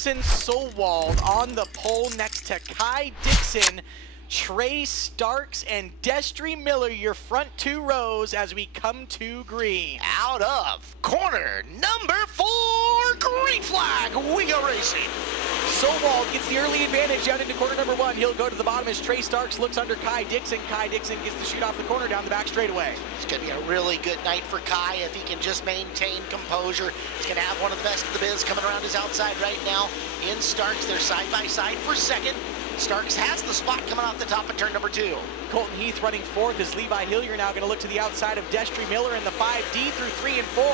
Jason Solwald on the pole next to Kai Dixon, Trey Starks, and Destry Miller, your front two rows as we come to green. Out of corner number 4, green flag, we go racing. Solwald gets the early advantage down into corner number 1. He'll go to the bottom as Trey Starks looks under Kai Dixon. Kai Dixon gets the shoot off the corner down the back straightaway. It's going to be a really good night for Kai if he can just maintain composure. He's going to have one of the best of the biz coming around his outside right now. In Starks, they're side by side for second. Starks has the spot coming off the top of turn number 2. Colton Heath running fourth as Levi Hillier now going to look to the outside of Destry Miller in the 5D through 3 and 4.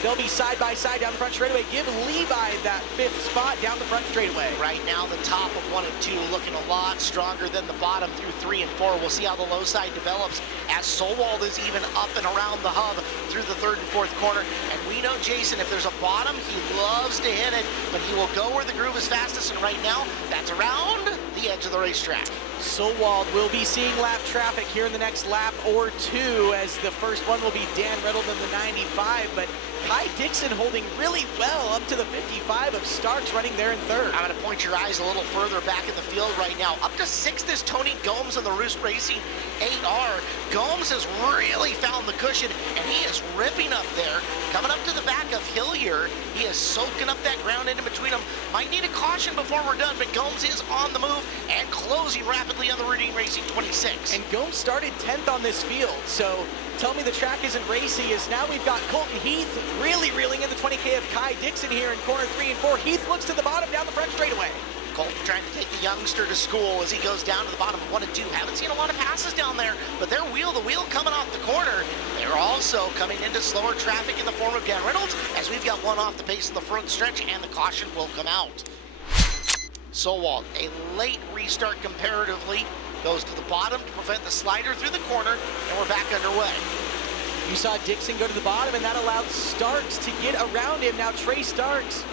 They'll be side by side down the front straightaway. Give Levi that 5th spot down the front straightaway. Right now, the top of 1 and 2 looking a lot stronger than the bottom through 3 and 4. We'll see how the low side develops as Solwald is even up and around the hub through the 3rd and 4th corner. And we know Jason, if there's a bottom, he loves to hit it, but he will go where the groove is fastest. And right now, that's around the edge of the racetrack. Solwald will be seeing lap traffic here in the next lap or 2, as the first one will be Dan Riddle in the 95, but Kai Dixon holding really well up to the 55 of Starks running there in 3rd. I'm going to point your eyes a little further back in the field right now. Up to 6th is Tony Gomes on the Roost Racing 8R. Gomes has really found the cushion, and he is ripping up there. Coming up to the back of Hillier, he is soaking up that ground in between them. Might need a caution before we're done, but Gomes is on the move and closing rapidly on the Routine Racing 26. And Gomes started 10th on this field, so tell me the track isn't racy, as now we've got Colton Heath really reeling in the 20K of Kai Dixon here in corner 3 and 4. Heath looks to the bottom down the front straightaway. Colton trying to take the youngster to school as he goes down to the bottom of 1 and 2. Haven't seen a lot of passes down there, but they're wheel to wheel coming off the corner. They're also coming into slower traffic in the form of Dan Reynolds, as we've got one off the pace of the front stretch, and the caution will come out. Solwald, a late restart comparatively, goes to the bottom to prevent the slider through the corner, and we're back underway. You saw Dixon go to the bottom, and that allowed Starks to get around him. Now Trey Starks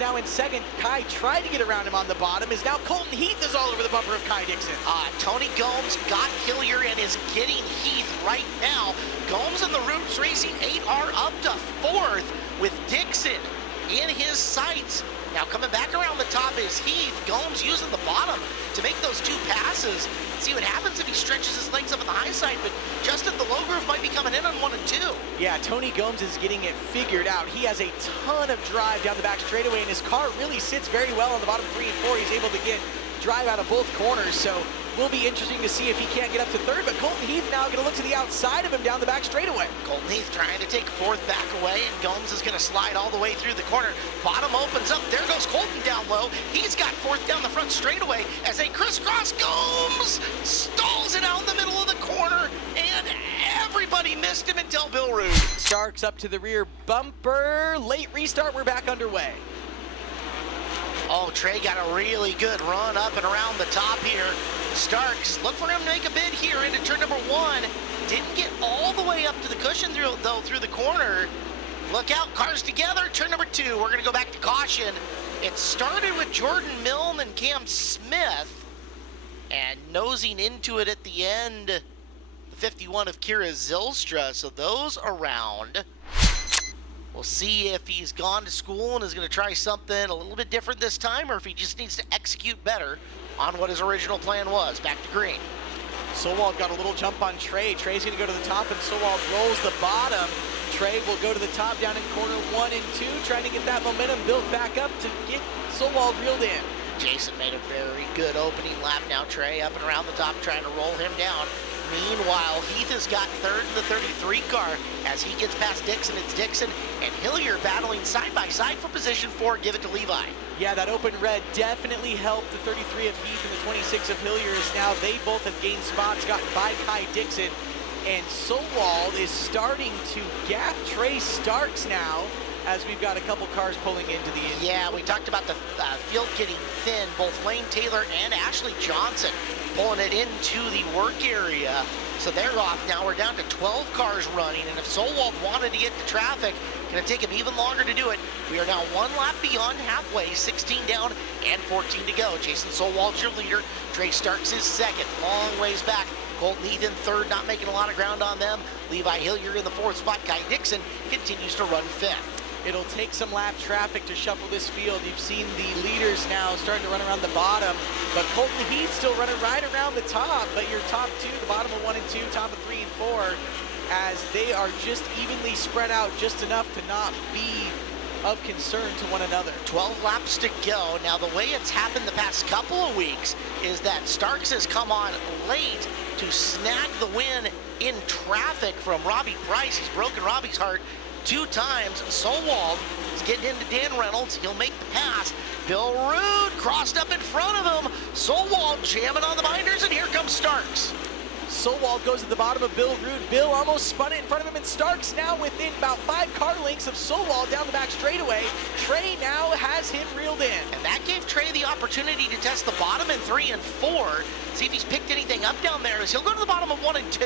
now in 2nd. Kai tried to get around him on the bottom, as now Colton Heath is all over the bumper of Kai Dixon. Tony Gomes got Hillier and is getting Heath right now. Gomes in the Roots Racing 8R up to 4th with Dixon in his sights. Now coming back around the top is Heath. Gomes using the bottom to make those 2 passes. See what happens if he stretches his legs up on the high side, but Justin, the low groove might be coming in on 1 and 2. Yeah, Tony Gomes is getting it figured out. He has a ton of drive down the back straightaway, and his car really sits very well on the bottom 3 and 4. He's able to get drive out of both corners, so will be interesting to see if he can't get up to 3rd, but Colton Heath now going to look to the outside of him down the back straightaway. Colton Heath trying to take 4th back away, and Gomes is going to slide all the way through the corner. Bottom opens up. There goes Colton down low. He's got 4th down the front straightaway as they crisscross. Gomes stalls it out in the middle of the corner, and everybody missed him until Bill Rude. Starks up to the rear bumper. Late restart. We're back underway. Oh, Trey got a really good run up and around the top here. Starks, look for him to make a bid here into turn number 1. Didn't get all the way up to the cushion through the corner. Look out, cars together. Turn number 2, we're going to go back to caution. It started with Jordan Milne and Cam Smith, and nosing into it at the end, the 51 of Kira Zylstra. So those around. We'll see if he's gone to school and is going to try something a little bit different this time, or if he just needs to execute better on what his original plan was. Back to green. Solwald got a little jump on Trey. Trey's going to go to the top, and Solwald rolls the bottom. Trey will go to the top down in corner 1 and 2, trying to get that momentum built back up to get Solwald reeled in. Jason made a very good opening lap. Now Trey up and around the top, trying to roll him down. Meanwhile, Heath has got 3rd in the 33 car. As he gets past Dixon, it's Dixon and Hillier battling side by side for position 4. Give it to Levi. Yeah, that open red definitely helped the 33 of Heath and the 26 of Hillier, as now they both have gained spots, gotten by Kai Dixon. And Solwald is starting to gap Trey Starks now, as we've got a couple cars pulling into the infield. Yeah, we talked about the field getting thin. Both Lane Taylor and Ashley Johnson pulling it into the work area. So they're off now. We're down to 12 cars running, and if Solwald wanted to get the traffic, going to take him even longer to do it. We are now 1 lap beyond halfway, 16 down and 14 to go. Jason Solwald's your leader. Trey Starks is 2nd, long ways back. Colton Heath in 3rd, not making a lot of ground on them. Levi Hillier in the 4th spot. Kai Dixon continues to run 5th. It'll take some lap traffic to shuffle this field. You've seen the leaders now starting to run around the bottom, but Colton Heath still running right around the top, but your top two, the bottom of 1 and 2, top of 3 and 4, as they are just evenly spread out just enough to not be of concern to one another. 12 laps to go. Now the way it's happened the past couple of weeks is that Starks has come on late to snag the win in traffic from Robbie Price. He's broken Robbie's heart 2 times. Solwald is getting into Dan Reynolds. He'll make the pass. Bill Rude crossed up in front of him. Solwald jamming on the binders, and here comes Starks. Solwald goes to the bottom of Bill Rude. Bill almost spun it in front of him, and Starks now within about 5 car lengths of Solwald down the back straightaway. Trey now has him reeled in. And that gave Trey the opportunity to test the bottom in 3 and 4. See if he's picked anything up down there as he'll go to the bottom of 1 and 2.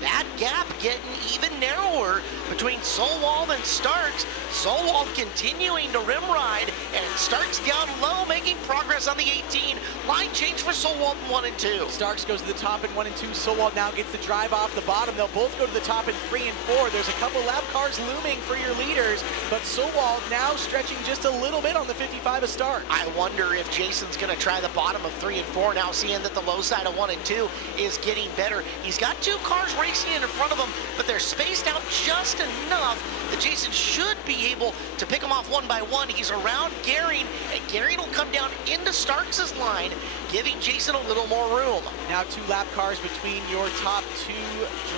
That gap getting even narrower between Solwald and Starks. Solwald continuing to rim ride, and Starks down low making progress on the 18. Line change for Solwald in 1 and 2. Starks goes to the top in 1 and 2. Solwald now gets the drive off the bottom. They'll both go to the top in 3 and 4. There's a couple lap cars looming for your leaders, but Solwald now stretching just a little bit on the 55 of Starks. I wonder if Jason's going to try the bottom of 3 and 4 now, seeing that the low side of 1 and 2 is getting better. He's got 2 cars racing in front of him, but they're spaced out just enough that Jason should be able to pick them off one by one. He's around Gehring, and Gehring will come down into Starks' line, giving Jason a little more room. Now 2 lap cars between your top 2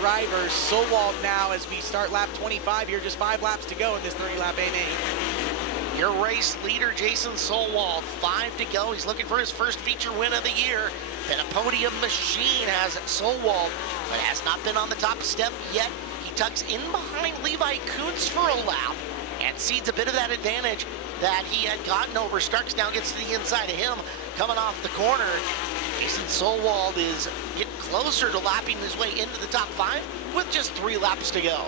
drivers. Solwald now, as we start lap 25 here, just 5 laps to go in this 30-lap AMA. Your race leader, Jason Solwald, 5 to go. He's looking for his first feature win of the year. Been a podium machine, has Solwald, but has not been on the top step yet. He tucks in behind Levi Kuntz for a lap and cedes a bit of that advantage that he had gotten over Starks. Now gets to the inside of him, coming off the corner. Jason Solwald is getting closer to lapping his way into the top 5 with just 3 laps to go.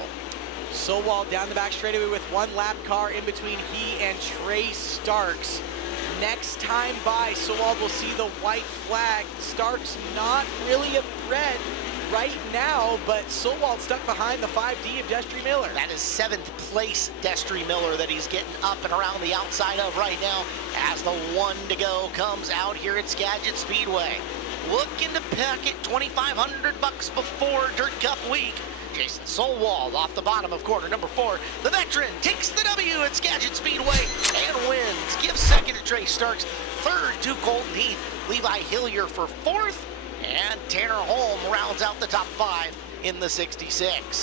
Solwald down the back straightaway with 1 lap car in between he and Trey Starks. Next time by, Solwald will see the white flag. Starks not really a threat right now, but Solwald stuck behind the 5D of Destry Miller. That is 7th place Destry Miller that he's getting up and around the outside of right now as the 1 to go comes out here at Skagit Speedway. Looking to pocket $2,500 before Dirt Cup week. Jason Solwald off the bottom of corner number 4. The veteran takes the W at Skagit Speedway and wins. Gives 2nd to Trey Starks, 3rd to Colton Heath. Levi Hillier for 4th, and Tanner Holm rounds out the top 5 in the 66.